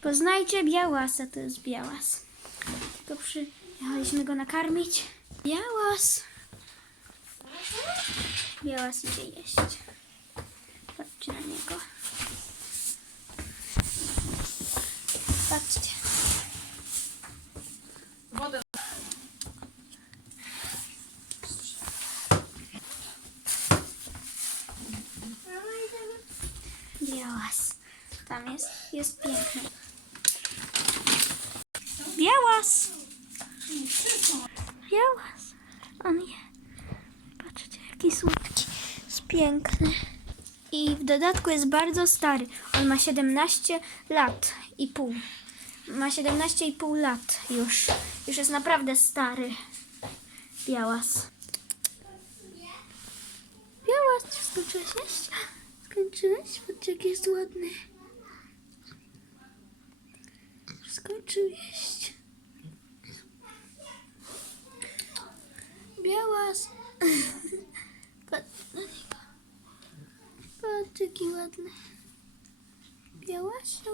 Poznajcie białasa, to jest białas. Tylko przyjechaliśmy go nakarmić. Białas. Białas idzie jeść. Patrzcie na niego. Patrzcie. Wodę. Białas. Tam jest, jest piękny. Białas. Białas. On je. Patrzcie, jaki słodki. Jest piękny. I w dodatku jest bardzo stary. On ma 17 lat i pół. Ma 17,5 lat już. Już jest naprawdę stary. Białas. Białas, czy skończyłeś jeść? Skończyłeś? Patrz, jak jest ładny. Skończył jeść. Białas. Patrz na niego. Patrz, jaki ładny. Białasiu.